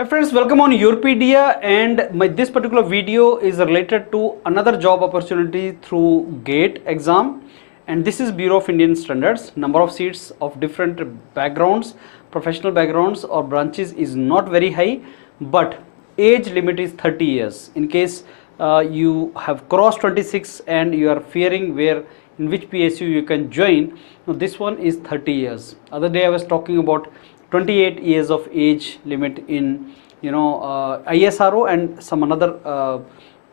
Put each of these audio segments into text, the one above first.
Hi friends, welcome on Yourpedia, and this particular video is related to another job opportunity through GATE exam, and this is Bureau of Indian Standards. Number of seats of different backgrounds, professional backgrounds or branches is not very high, but age limit is 30 years. In case you have crossed 26 and you are fearing in which PSU you can join, now this one is 30 years. Other day I was talking about 28 years of age limit in ISRO and some another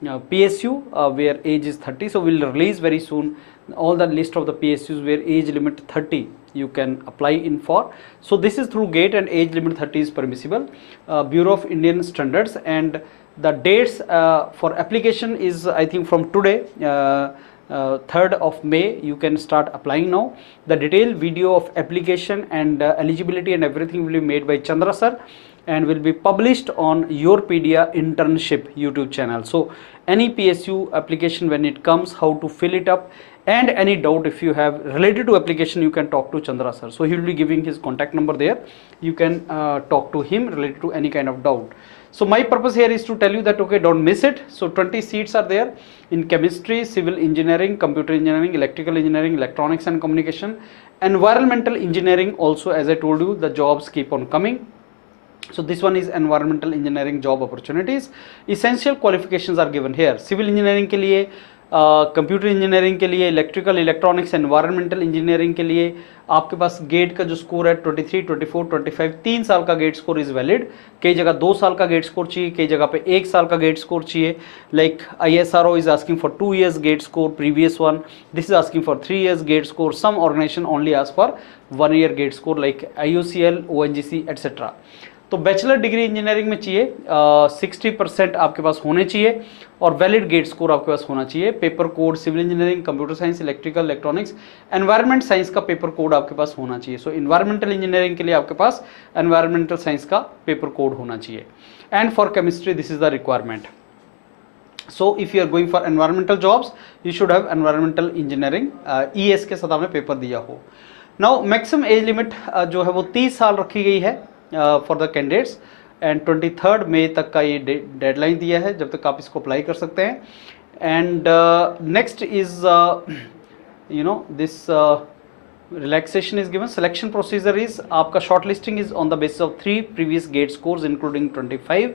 PSU where age is 30. So we'll release very soon all the list of the PSUs where age limit 30 you can apply in for. So this is through GATE and age limit 30 is permissible. Bureau of Indian Standards, and the dates for application is I think from today. 3rd of May you can start applying now. The detailed video of application and eligibility and everything will be made by Chandra sir and will be published on Yourpedia internship YouTube channel. So any PSU application when it comes, how to fill it up, and any doubt if you have related to application, you can talk to Chandra sir. So he will be giving his contact number there. You can talk to him related to any kind of doubt. So my purpose here is to tell you that okay, don't miss it. So 20 seats are there in chemistry, civil engineering, computer engineering, electrical engineering, electronics and communication, environmental engineering also. As I told you, the jobs keep on coming. So this one is environmental engineering job opportunities. Essential qualifications are given here. Civil engineering के लिए, computer engineering के लिए, electrical, electronics, environmental engineering के लिए आपके पास गेट का जो स्कोर है 23, 24, 25, 3 साल का गेट स्कोर इज वैलिड. कई जगह 2 साल का गेट स्कोर चाहिए, कई जगह पे 1 साल का गेट स्कोर चाहिए. Like ISRO is asking for 2 years GATE score, previous one. This is asking for 3 years GATE score. Some organization only ask for 1 year GATE score like IOCL, ONGC etcetera. तो bachelor degree engineering में चाहिए 60% आपके पास होने चाहिए और valid gate score आपके पास होना चाहिए. Paper code civil engineering, computer science, electrical, electronics, environment science का पेपर कोड आपके पास होना चाहिए. सो एनवायरमेंटल इंजीनियरिंग के लिए आपके पास एनवायरमेंटल साइंस का पेपर कोड होना चाहिए. And for chemistry this is the requirement. So if you are going for environmental jobs you should have environmental engineering ES के साथ आपने पेपर दिया हो. नाउ मैक्सिमम एज लिमिट जो है वो 30 साल रखी गई है for the candidates, and 23rd मई तक का ये डेडलाइन दिया है जब तक आप इसको अप्लाई कर सकते हैं. And next is this relaxation is given. Selection procedure is आपका short listing is on the basis of 3 previous GATE scores including 25,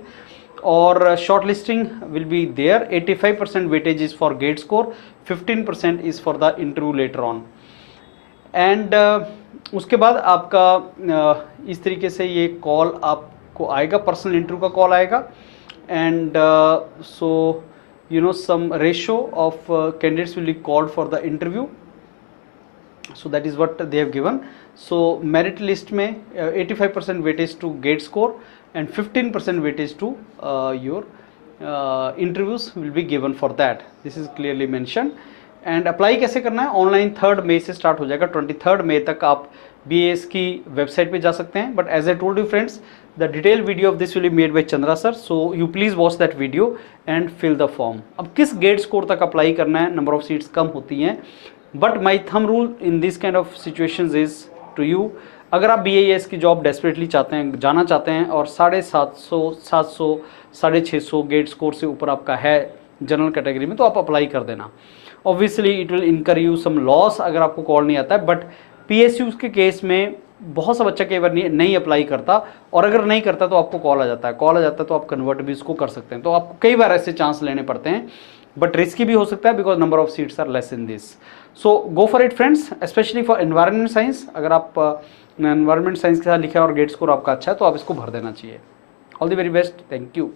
और short listing will be there. 85% weightage is for GATE score, 15% is for the interview letter on. And उसके बाद आपका इस तरीके से ये call आपको आएगा, पर्सनल इंटरव्यू का कॉल आएगा. And so some ratio of candidates will be called for the interview. So that is what they have given. So merit list में 85% weightage to GATE score and 15% weightage to your interviews will be given for that. This is clearly mention. And apply कैसे करना है? Online 3rd मई से स्टार्ट हो जाएगा. 23rd मई तक आप BAS की वेबसाइट पे जा सकते हैं. But as I told you friends, the detail video of this will be made by Chandra sir. So you please watch that video and fill the form. अब किस गेट स्कोर तक अप्लाई करना है? नंबर ऑफ सीट्स कम होती हैं, but my thumb rule in this kind of situations is to you. अगर आप BAS की जॉब डेस्परेटली चाहते हैं, जाना चाहते हैं, और 750, 700, 650 गेट स्कोर से ऊपर आपका है जनरल कैटेगरी में, तो आप अप्लाई कर देना. ऑब्वियसली इट विल इनकर यू सम लॉस अगर आपको कॉल नहीं आता है, बट PSUs के केस में बहुत सा बच्चा कई बार नहीं अप्लाई करता, और अगर नहीं करता तो आपको कॉल आ जाता है. कॉल आ जाता है तो आप कन्वर्ट भी इसको कर सकते हैं. तो आपको कई बार ऐसे चांस लेने पड़ते हैं, बट रिस्की भी हो सकता है because number of seats are less in this. So go for it friends, specially for environment science. अगर आप एनवायरमेंट साइंस के साथ लिखा है और गेट स्कोर आपका अच्छा है तो आप इसको भर देना चाहिए. All the very best. Thank you.